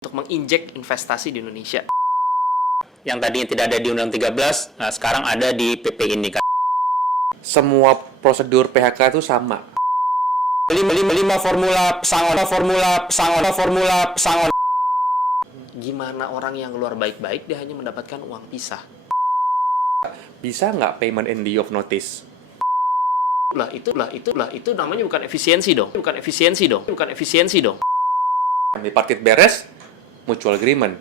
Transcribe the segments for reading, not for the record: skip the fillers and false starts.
untuk menginjek investasi di Indonesia. Yang tadinya tidak ada di Undang-Undang 13, nah sekarang ada di PP ini kan. Semua prosedur PHK itu sama. 5 formula pesangon. Gimana orang yang keluar baik-baik dia hanya mendapatkan uang pisah? Bisa nggak payment in lieu of notice? Itu namanya bukan efisiensi dong. Tripartit beres, mutual agreement.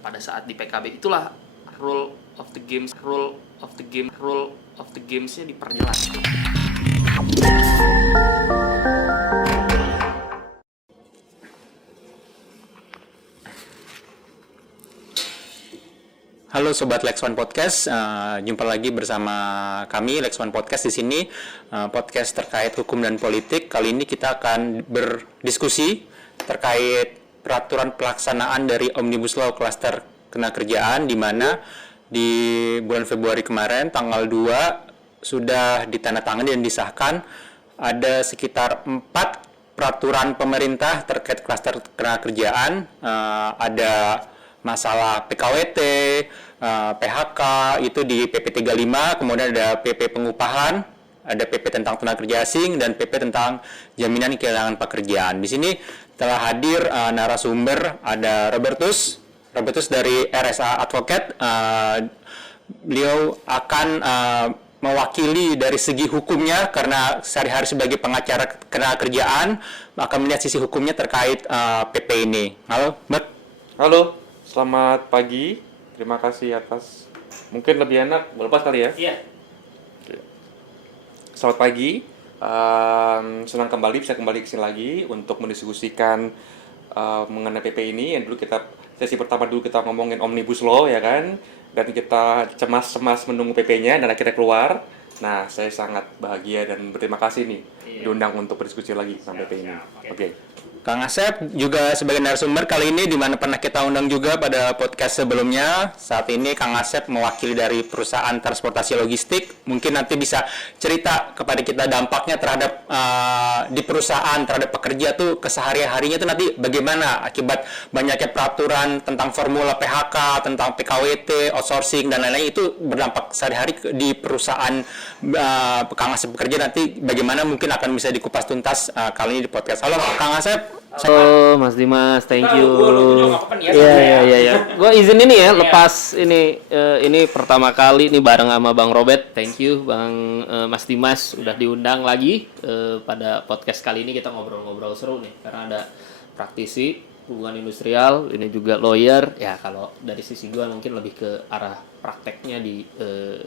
Pada saat di PKB itulah rule of the games-nya diperjelas. Halo Sobat Lex One Podcast, jumpa lagi bersama kami Lex One Podcast di sini, podcast terkait hukum dan politik. Kali ini kita akan berdiskusi terkait peraturan pelaksanaan dari Omnibus Law Klaster Ketenagakerjaan, di mana di bulan Februari kemarin tanggal 2 sudah ditandatangani dan disahkan. Ada sekitar 4 peraturan pemerintah terkait klaster ketenagakerjaan, ada masalah PKWT, PHK itu di PP 35, kemudian ada PP pengupahan, ada PP tentang tenaga kerja asing, dan PP tentang jaminan kehilangan pekerjaan. Di sini telah hadir narasumber, ada Robertus dari RSA Advocate. Beliau akan mewakili dari segi hukumnya karena sehari-hari sebagai pengacara ketenagakerjaan akan melihat sisi hukumnya terkait PP ini. Halo, Mbak. Halo, selamat pagi. Terima kasih atas, mungkin lebih enak berlepas kali ya? Iya. Selamat pagi. Senang bisa kembali ke sini lagi untuk mendiskusikan mengenai PP ini. Yang dulu sesi pertama kita ngomongin Omnibus Law ya kan, dan kita cemas-cemas menunggu PP-nya dan akhirnya keluar. Nah, saya sangat bahagia dan berterima kasih nih diundang untuk berdiskusi lagi tentang PP ini. Oke. Kang Asep juga sebagai narasumber kali ini, di mana pernah kita undang juga pada podcast sebelumnya. Saat ini Kang Asep mewakili dari perusahaan transportasi logistik. Mungkin nanti bisa cerita kepada kita dampaknya terhadap di perusahaan terhadap pekerja tuh keseharian-harinya tuh nanti bagaimana akibat banyaknya peraturan tentang formula PHK, tentang PKWT, outsourcing dan lain-lain, itu berdampak sehari-hari di perusahaan Kang Asep bekerja. Nanti bagaimana mungkin akan bisa dikupas tuntas kali ini di podcast. Halo Kang Asep. Halo Mas Dimas, thank you. Iya. Gue izin ini ya, lepas ini pertama kali nih bareng sama Bang Robert. Thank you Bang Mas Dimas udah diundang lagi pada podcast kali ini. Kita ngobrol-ngobrol seru nih karena ada praktisi hubungan industrial, ini juga lawyer. Ya kalau dari sisi gue mungkin lebih ke arah prakteknya di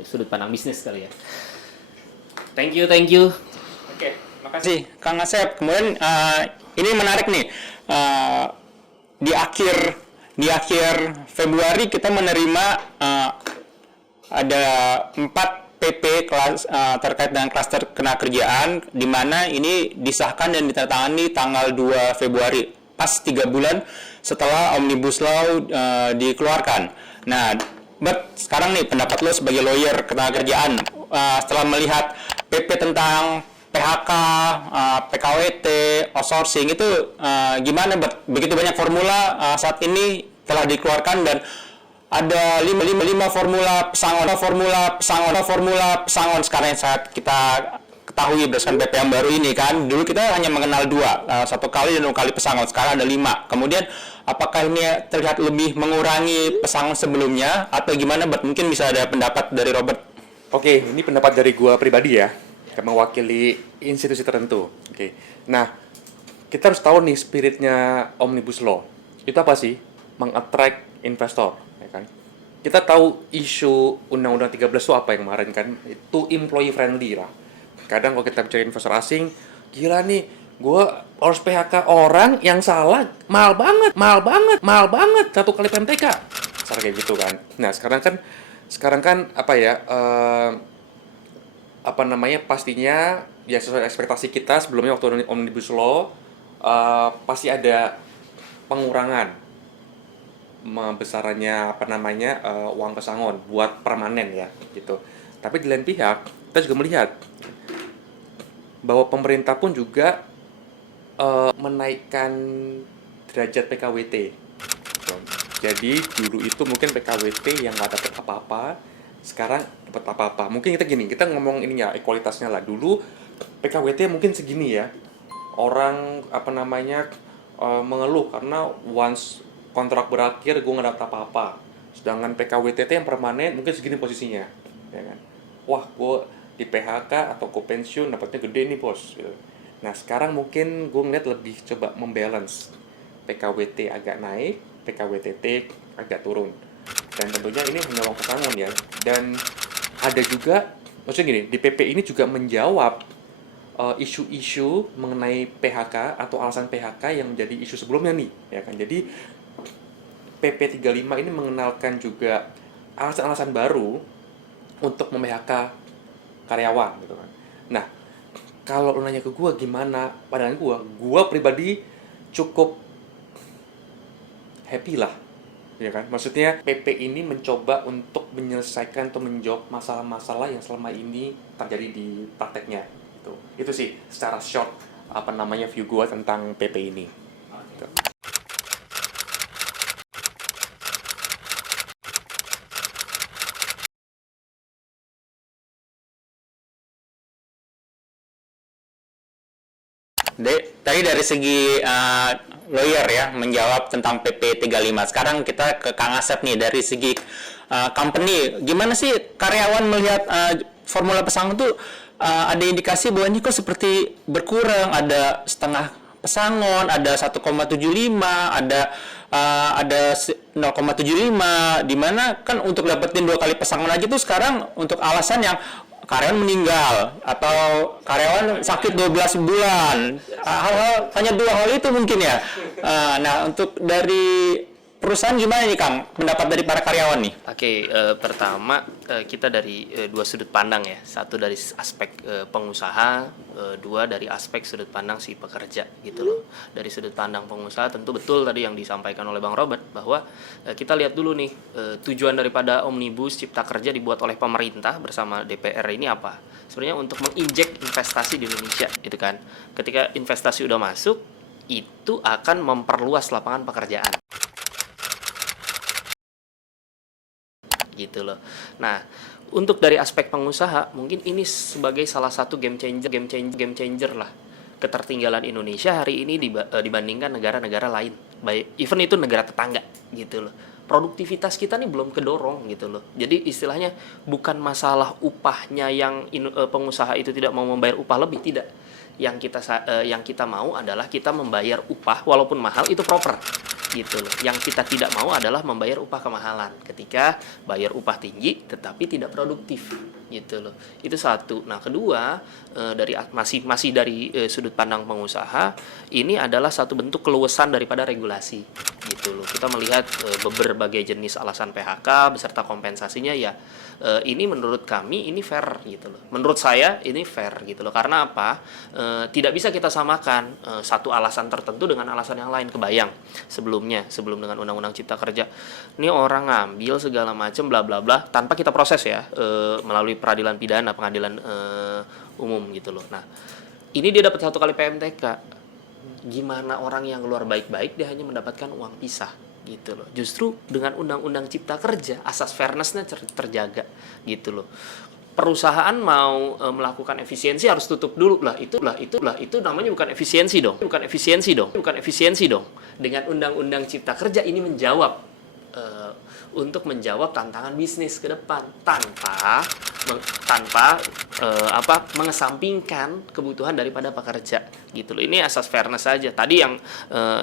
sudut pandang bisnis kali ya. Thank you. Oke, makasih Kang Asep. Kemudian ini menarik nih, di akhir Februari kita menerima ada 4 PP terkait dengan klaster ketenagakerjaan, di mana ini disahkan dan ditandatangani tanggal 2 Februari, pas 3 bulan setelah Omnibus Law dikeluarkan. Nah, sekarang nih pendapat lo sebagai lawyer ketenagakerjaan, setelah melihat PP tentang PHK, PKWT, outsourcing itu gimana, begitu banyak formula saat ini telah dikeluarkan dan ada 5 formula pesangon sekarang yang saat kita ketahui berdasarkan PP yang baru ini kan. Dulu kita hanya mengenal 2, 1 kali dan 2 kali pesangon, sekarang ada 5. Kemudian apakah ini terlihat lebih mengurangi pesangon sebelumnya atau gimana, mungkin bisa ada pendapat dari Robert? Oke, ini pendapat dari gua pribadi ya, mewakili institusi tertentu. Oke. Nah, kita harus tahu nih spiritnya Omnibus Law. Itu apa sih? Meng-attract investor, ya kan? Kita tahu isu Undang-Undang 13 itu apa yang kemarin kan? Itu employee friendly lah. Kadang kalau kita bicara investor asing, gila nih, gua harus PHK orang yang salah, mahal banget, 1 kali PMTK. Misalnya kayak gitu kan. Nah, sekarang kan apa ya? Pastinya ya sesuai ekspektasi kita sebelumnya waktu Omnibus Law, pasti ada pengurangan besarannya uang pesangon buat permanen ya gitu. Tapi di lain pihak kita juga melihat bahwa pemerintah pun juga menaikkan derajat PKWT. Gitu. Jadi dulu itu mungkin PKWT yang nggak dapat apa-apa, sekarang dapat apa-apa. Mungkin kita ngomong ini ya, ekualitasnya lah. Dulu PKWT mungkin segini ya, orang mengeluh karena once kontrak berakhir gue nggak dapat apa-apa. Sedangkan PKWT yang permanen mungkin segini posisinya, ya kan? Wah, gue di PHK atau gue pensiun dapatnya gede nih bos. Gitu. Nah sekarang mungkin gue ngeliat lebih coba membalance, PKWT agak naik, PKWTT agak turun. Dan tentunya ini hanya uang pesangon ya. Dan ada juga, maksudnya gini, di PP ini juga menjawab isu-isu mengenai PHK atau alasan PHK yang menjadi isu sebelumnya nih, ya kan. Jadi PP 35 ini mengenalkan juga alasan-alasan baru untuk mem-PHK karyawan gitu kan. Nah, kalau lu nanya ke gue gimana pandangan gue pribadi cukup happy lah, ya kan. Maksudnya PP ini mencoba untuk menyelesaikan atau menjawab masalah-masalah yang selama ini terjadi di prakteknya. Gitu. Itu sih secara short view gue tentang PP ini. Gitu. Tadi dari segi lawyer ya menjawab tentang PP 35. Sekarang kita ke Kang Asep nih, dari segi company, gimana sih karyawan melihat formula pesangon tuh ada indikasi bahwa ini kok seperti berkurang, ada setengah pesangon, ada 1,75, ada 0,75, di mana kan untuk dapetin 2 kali pesangon aja tuh sekarang untuk alasan yang karyawan meninggal atau karyawan sakit 12 bulan, hanya 2 hal itu mungkin ya. Nah, untuk dari perusahaan gimana nih Kang, pendapat dari para karyawan nih? Oke, pertama kita dari 2 sudut pandang ya. Satu dari aspek pengusaha, 2 dari aspek sudut pandang si pekerja gitu loh. Dari sudut pandang pengusaha tentu betul tadi yang disampaikan oleh Bang Robert bahwa kita lihat dulu nih tujuan daripada Omnibus Cipta Kerja dibuat oleh pemerintah bersama DPR ini apa? Sebenarnya untuk menginjek investasi di Indonesia gitu kan. Ketika investasi udah masuk, itu akan memperluas lapangan pekerjaan. Gitu loh. Nah, untuk dari aspek pengusaha, mungkin ini sebagai salah satu game changer lah. Ketertinggalan Indonesia hari ini dibandingkan negara-negara lain. Even itu negara tetangga gitu loh. Produktivitas kita nih belum kedorong gitu loh. Jadi istilahnya bukan masalah upahnya yang pengusaha itu tidak mau membayar upah lebih, tidak. Yang kita mau adalah kita membayar upah walaupun mahal itu proper. Gitu loh. Yang kita tidak mau adalah membayar upah kemahalan ketika bayar upah tinggi tetapi tidak produktif gitu loh. Itu satu. Nah, kedua dari masih dari sudut pandang pengusaha, ini adalah satu bentuk keluasan daripada regulasi gitu loh. Kita melihat berbagai jenis alasan PHK beserta kompensasinya ya. Ini menurut kami ini fair gitu loh. Menurut saya ini fair gitu loh. Karena apa? Tidak bisa kita samakan satu alasan tertentu dengan alasan yang lain. Kebayang sebelum dengan Undang-Undang Cipta Kerja, ini orang ngambil segala macam bla bla bla tanpa kita proses ya melalui peradilan pidana, pengadilan umum gitu loh. Nah, ini dia dapat 1 kali PMTK. Gimana orang yang keluar baik-baik dia hanya mendapatkan uang pisah gitu loh. Justru dengan Undang-Undang Cipta Kerja asas fairness-nya terjaga gitu loh. Perusahaan mau melakukan efisiensi harus tutup dulu lah, itu namanya bukan efisiensi dong. Dengan Undang-Undang Cipta Kerja ini menjawab untuk menjawab tantangan bisnis ke depan tanpa mengesampingkan kebutuhan daripada pekerja gitu loh. Ini asas fairness saja. Tadi yang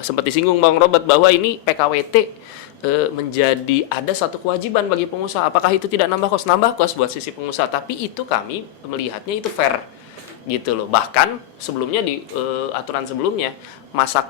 sempat disinggung Bang Robert bahwa ini PKWT menjadi ada satu kewajiban bagi pengusaha. Apakah itu tidak nambah kos buat sisi pengusaha, tapi itu kami melihatnya itu fair gitu loh. Bahkan sebelumnya di aturan sebelumnya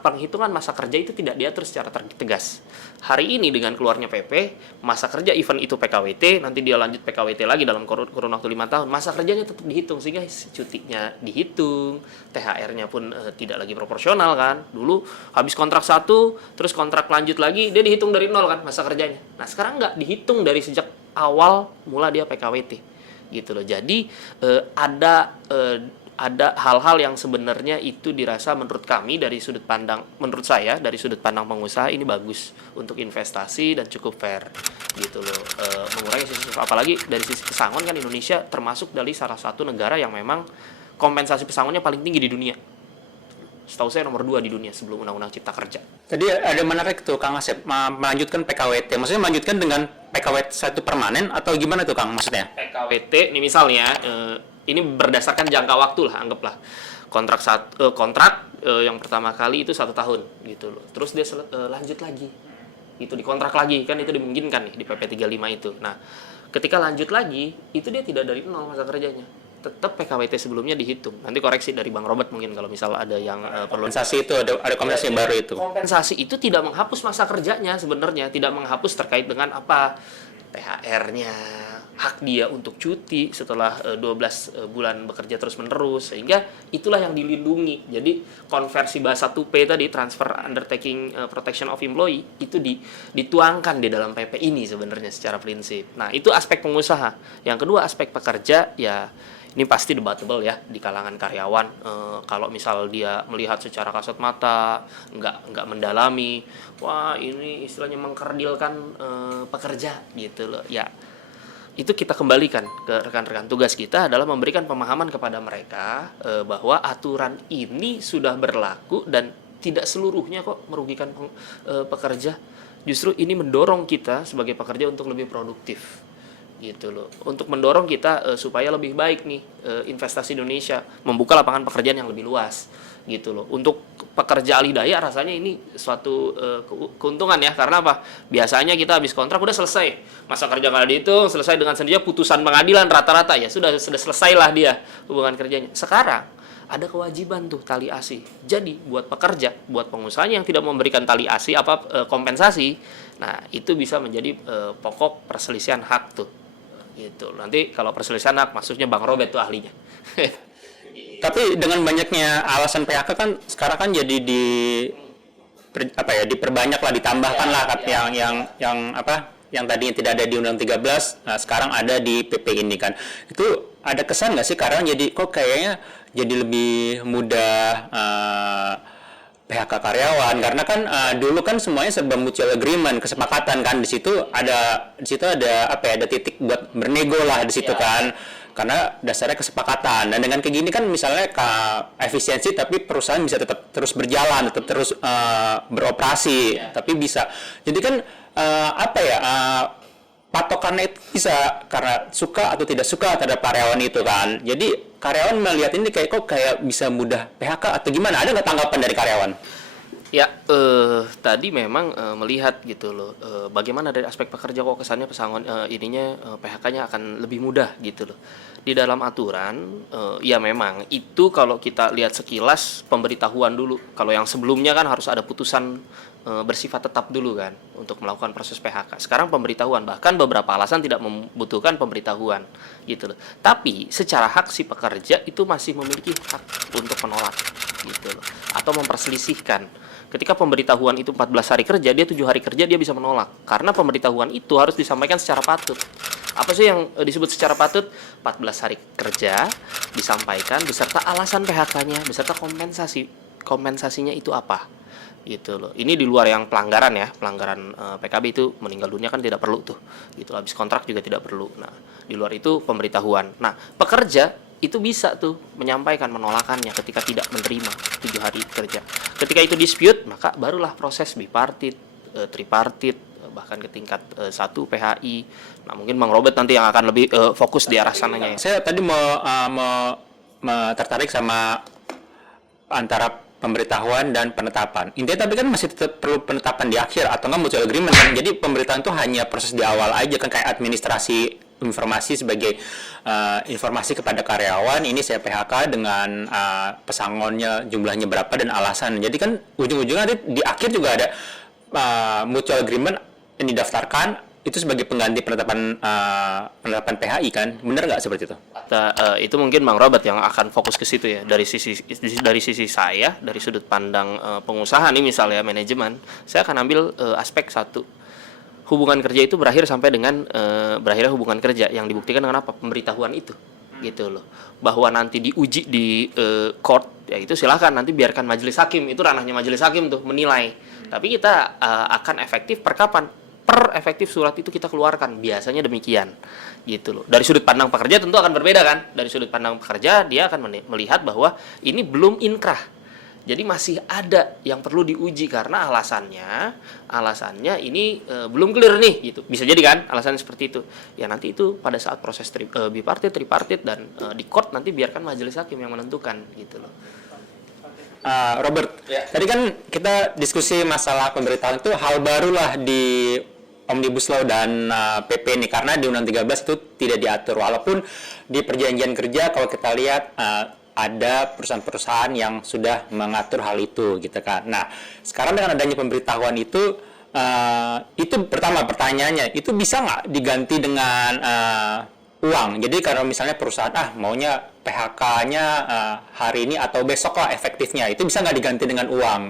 penghitungan masa kerja itu tidak diatur secara tegas. Hari ini dengan keluarnya PP, masa kerja event itu PKWT, nanti dia lanjut PKWT lagi dalam kurun waktu 5 tahun, masa kerjanya tetap dihitung sehingga cutinya dihitung, THR-nya pun tidak lagi proporsional kan. Dulu habis kontrak 1, terus kontrak lanjut lagi, dia dihitung dari 0 kan masa kerjanya. Nah, sekarang nggak dihitung dari sejak awal mula dia PKWT gitu loh. Jadi ada ada hal-hal yang sebenarnya itu dirasa menurut saya dari sudut pandang pengusaha ini bagus untuk investasi dan cukup fair gitu loh. Mengurangi sisi, apalagi dari sisi pesangon kan Indonesia termasuk dari salah satu negara yang memang kompensasi pesangonnya paling tinggi di dunia. Setahu saya nomor 2 di dunia sebelum Undang-Undang Cipta Kerja. Tadi ada menarik tuh Kang Asep, melanjutkan PKWT. Maksudnya melanjutkan dengan PKWT satu permanen atau gimana tuh Kang maksudnya? PKWT ini misalnya ini berdasarkan jangka waktu lah, anggaplah kontrak yang pertama kali itu 1 tahun gitu loh. Terus dia lanjut lagi. Itu dikontrak lagi, kan itu dimungkinkan nih di PP 35 itu. Nah, ketika lanjut lagi, itu dia tidak dari nol masa kerjanya. Tetap PKWT sebelumnya dihitung. Nanti koreksi dari Bang Robert mungkin kalau misal ada yang perlu. Kompensasi itu ada kompensasi yang baru itu. Kompensasi itu tidak menghapus masa kerjanya sebenarnya, tidak menghapus terkait dengan apa THR-nya, hak dia untuk cuti setelah 12 bulan bekerja terus-menerus, sehingga itulah yang dilindungi. Jadi konversi bahasa 2P tadi, Transfer Undertaking Protection of Employee, itu dituangkan di dalam PP ini sebenarnya secara prinsip. Nah, itu aspek pengusaha. Yang kedua, aspek pekerja, ya ini pasti debatable ya di kalangan karyawan. Kalau misal dia melihat secara kasat mata, nggak mendalami, wah ini istilahnya mengkerdilkan pekerja gitu loh. Ya, itu kita kembalikan ke rekan-rekan tugas kita adalah memberikan pemahaman kepada mereka bahwa aturan ini sudah berlaku dan tidak seluruhnya kok merugikan pekerja. Justru ini mendorong kita sebagai pekerja untuk lebih produktif gitu loh, untuk mendorong kita supaya lebih baik nih investasi Indonesia, membuka lapangan pekerjaan yang lebih luas gitu loh. Untuk pekerja alih daya rasanya ini suatu keuntungan ya, karena apa? Biasanya kita habis kontrak udah selesai, masa kerja nggak dihitung, selesai dengan sendirinya putusan pengadilan rata-rata ya sudah selesailah dia hubungan kerjanya. Sekarang ada kewajiban tuh tali asi. Jadi buat pekerja, buat pengusahanya yang tidak memberikan tali asi kompensasi, nah itu bisa menjadi pokok perselisihan hak tuh. Gitu. Nanti kalau perselisihan hak maksudnya Bang Robert tuh ahlinya. Tapi dengan banyaknya alasan PHK kan sekarang kan jadi diperbanyak lah, ditambahkan lah yang tadinya tidak ada di Undang 13, nah sekarang ada di PP ini kan. Itu ada kesan nggak sih karena jadi kok kayaknya jadi lebih mudah PHK karyawan, karena kan dulu kan semuanya serba mutual agreement, kesepakatan kan, di situ ada ada titik buat bernego lah di situ kan, karena dasarnya kesepakatan. Dan dengan kayak gini kan misalnya efisiensi tapi perusahaan bisa tetap terus berjalan, tetap terus beroperasi, tapi bisa. Jadi kan patokannya itu bisa karena suka atau tidak suka terhadap karyawan itu kan. Jadi karyawan melihat ini kayak bisa mudah PHK atau gimana? Ada nggak tanggapan dari karyawan? Ya, tadi memang melihat gitu loh, bagaimana dari aspek pekerja kok kesannya pesangon PHK-nya akan lebih mudah gitu loh. Di dalam aturan, ya memang itu kalau kita lihat sekilas pemberitahuan dulu. Kalau yang sebelumnya kan harus ada putusan bersifat tetap dulu kan untuk melakukan proses PHK. Sekarang pemberitahuan, bahkan beberapa alasan tidak membutuhkan pemberitahuan gitu loh. Tapi secara hak si pekerja itu masih memiliki hak untuk menolak gitu loh, atau memperselisihkan. Ketika pemberitahuan itu 14 hari kerja, dia 7 hari kerja dia bisa menolak. Karena pemberitahuan itu harus disampaikan secara patut. Apa sih yang disebut secara patut? 14 hari kerja disampaikan beserta alasan PHK-nya, beserta kompensasinya itu apa? Gitu loh. Ini di luar yang pelanggaran ya, pelanggaran PKB itu meninggal dunia kan tidak perlu tuh. Gitu, habis kontrak juga tidak perlu. Nah, di luar itu pemberitahuan. Nah, pekerja itu bisa tuh menyampaikan penolakannya ketika tidak menerima 7 hari kerja. Ketika itu dispute, maka barulah proses bipartit, tripartit, bahkan ke tingkat 1 PHI. Nah, mungkin Bang Robert nanti yang akan lebih fokus di arah sananya ya. Saya tadi tertarik sama antara pemberitahuan dan penetapan. Intinya tapi kan masih tetap perlu penetapan di akhir atau enggak mutual agreement kan. Jadi pemberitaan itu hanya proses di awal aja kan, kayak administrasi informasi sebagai informasi kepada karyawan, ini saya PHK dengan pesangonnya jumlahnya berapa dan alasan. Jadi kan ujung-ujungnya di akhir juga ada mutual agreement yang didaftarkan itu sebagai pengganti penetapan PHI kan, benar nggak seperti itu? Itu mungkin Bang Robert yang akan fokus ke situ ya. Dari sisi saya, dari sudut pandang pengusaha nih misalnya manajemen, saya akan ambil aspek satu. Hubungan kerja itu berakhir sampai dengan berakhirnya hubungan kerja yang dibuktikan dengan apa? Pemberitahuan itu. gitu loh. Bahwa nanti diuji di court, ya itu silahkan, nanti biarkan majelis hakim, itu ranahnya majelis hakim tuh menilai. Tapi kita akan efektif per kapan? Per efektif surat itu kita keluarkan, biasanya demikian gitu loh. Dari sudut pandang pekerja tentu akan berbeda kan. Dari sudut pandang pekerja dia akan melihat bahwa ini belum inkrah. Jadi masih ada yang perlu diuji karena alasannya ini belum clear nih gitu. Bisa jadi kan alasannya seperti itu. Ya nanti itu pada saat proses bipartit, tripartit dan di court nanti biarkan majelis hakim yang menentukan gitu loh. Robert, tadi kan kita diskusi masalah pemberitahuan itu hal baru lah di Omnibus Law dan PP ini, karena di Undang 13 itu tidak diatur, walaupun di perjanjian kerja kalau kita lihat ada perusahaan-perusahaan yang sudah mengatur hal itu gitu kan. Nah, sekarang dengan adanya pemberitahuan itu pertama pertanyaannya, itu bisa nggak diganti dengan uang? Jadi kalau misalnya perusahaan maunya PHK-nya hari ini atau besok lah efektifnya, itu bisa nggak diganti dengan uang?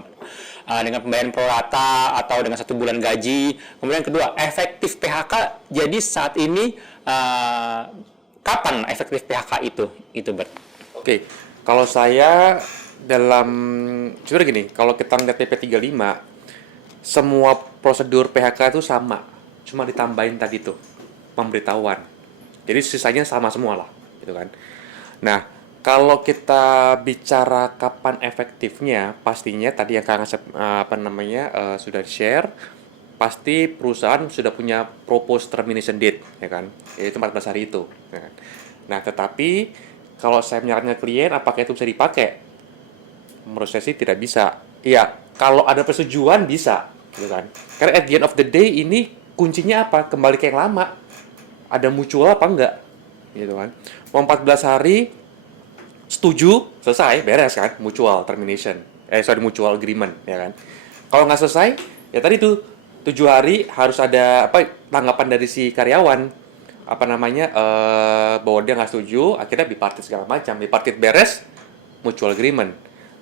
Dengan pembayaran pro rata atau dengan 1 bulan gaji. Kemudian kedua, efektif PHK jadi saat ini kapan efektif PHK itu Bert? Oke, kalau saya sebenarnya gini, kalau kita ngeliat PP 35, semua prosedur PHK itu sama, cuma ditambahin tadi tuh pemberitahuan. Jadi sisanya sama semua lah, gitu kan. Nah, kalau kita bicara kapan efektifnya, pastinya tadi yang Kang Asep sudah di-share, pasti perusahaan sudah punya proposed termination date, ya kan, yaitu 14 hari itu. Ya kan? Nah, tetapi kalau saya menyarankan klien, apakah itu bisa dipakai? Menurut saya sih tidak bisa. Iya, kalau ada persetujuan bisa, gitu kan. Karena at the end of the day ini kuncinya apa? Kembali ke yang lama. Ada mutual apa enggak? Gitu kan. Mau 14 hari setuju, selesai, beres kan, mutual termination. Mutual agreement, ya kan. Kalau nggak selesai, ya tadi tuh 7 hari harus ada tanggapan dari si karyawan. Bahwa dia nggak setuju, akhirnya bipartit segala macam. Bipartit beres, mutual agreement.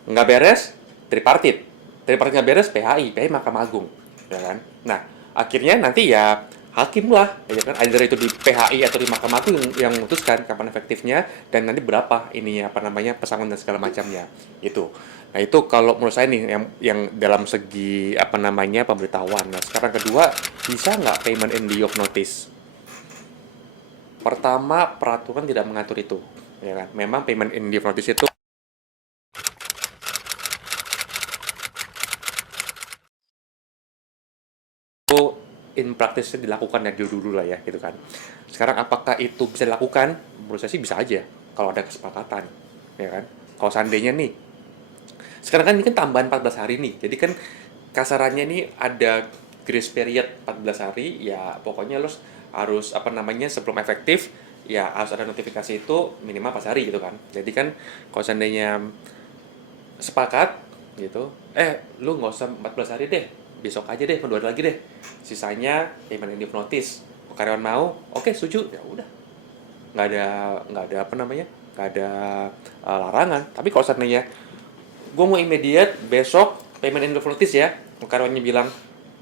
Nggak beres, tripartit. Tripartit nggak beres, PHI Mahkamah Agung, ya kan. Nah, akhirnya nanti ya hakim lah, ya kan. Either itu di PHI atau di Mahkamah Agung yang memutuskan kapan efektifnya dan nanti berapa pesangon dan segala macamnya. Itu. Nah, itu kalau menurut saya nih yang dalam segi pemberitahuan. Nah, sekarang kedua, bisa nggak payment in lieu of notice? Pertama, peraturan tidak mengatur itu, ya kan. Memang payment in lieu of notice itu in practice dilakukan dari dulu lah ya, gitu kan. Sekarang apakah itu bisa dilakukan? Menurut saya sih bisa aja kalau ada kesepakatan, ya kan. Kalau seandainya nih, sekarang kan ini kan tambahan 14 hari nih, jadi kan kasarannya ini ada grace period 14 hari, ya pokoknya lo harus sebelum efektif ya harus ada notifikasi itu minimal 4 hari gitu kan. Jadi kan kalau seandainya sepakat gitu, lu nggak usah 14 hari deh, besok aja deh, 2 hari lagi deh, sisanya payment in lieu of notice. Karyawan mau, oke, setuju, ya udah, nggak ada larangan. Tapi kalau seandainya gue mau immediate besok payment in lieu of notice ya, karyawannya bilang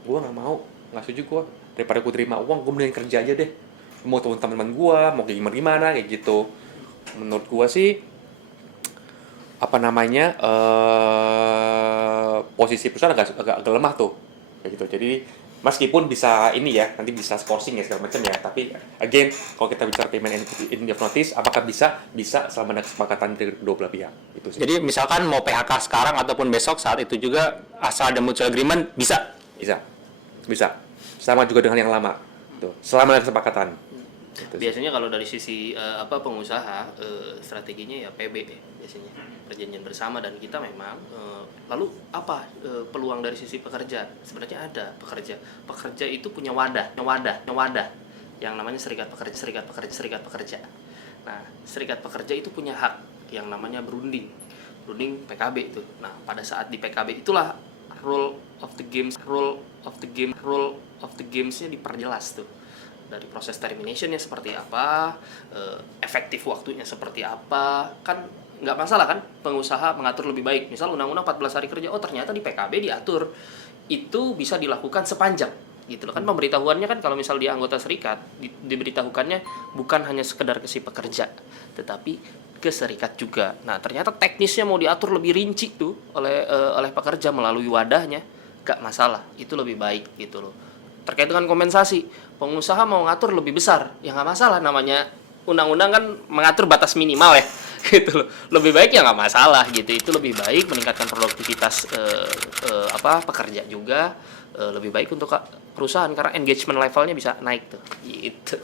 gue nggak mau, nggak setuju gue, daripada gue terima uang, gue mending kerja aja deh, mau teman-teman gue mau kayak gimana kayak gitu. Menurut gue sih posisi perusahaan agak lemah tuh kayak gitu. Jadi meskipun bisa ini ya, nanti bisa scoring ya segala macam ya, tapi again kalau kita bicara payment in lieu of notice, apakah bisa selama ada kesepakatan dari kedua belah pihak itu sih. Jadi misalkan mau PHK sekarang ataupun besok, saat itu juga asal ada mutual agreement bisa sama juga dengan yang lama tuh, selama ada kesepakatan. Biasanya kalau dari sisi pengusaha, strateginya ya PB biasanya, perjanjian bersama. Dan kita memang lalu apa peluang dari sisi pekerja? Sebenarnya ada pekerja itu punya wadah yang namanya serikat pekerja. Nah, serikat pekerja itu punya hak yang namanya berunding PKB itu. Nah, pada saat di PKB itulah rule of the games-nya diperjelas tuh. Dari proses terminationnya seperti apa, efektif waktunya seperti apa, kan nggak masalah kan pengusaha mengatur lebih baik. Misal undang-undang 14 hari kerja, ternyata di PKB diatur itu bisa dilakukan sepanjang gitu loh. Kan pemberitahuannya kan kalau misal di anggota serikat diberitahukannya bukan hanya sekedar ke si pekerja, tetapi ke serikat juga. Nah, ternyata teknisnya mau diatur lebih rinci tuh oleh pekerja melalui wadahnya, gak masalah, itu lebih baik gitu loh. Terkait dengan kompensasi, pengusaha mau ngatur lebih besar, ya nggak masalah, namanya undang-undang kan mengatur batas minimal ya, gitu loh. Lebih baik ya nggak masalah gitu, itu lebih baik meningkatkan produktivitas pekerja juga, lebih baik untuk perusahaan karena engagement levelnya bisa naik tuh, gitu.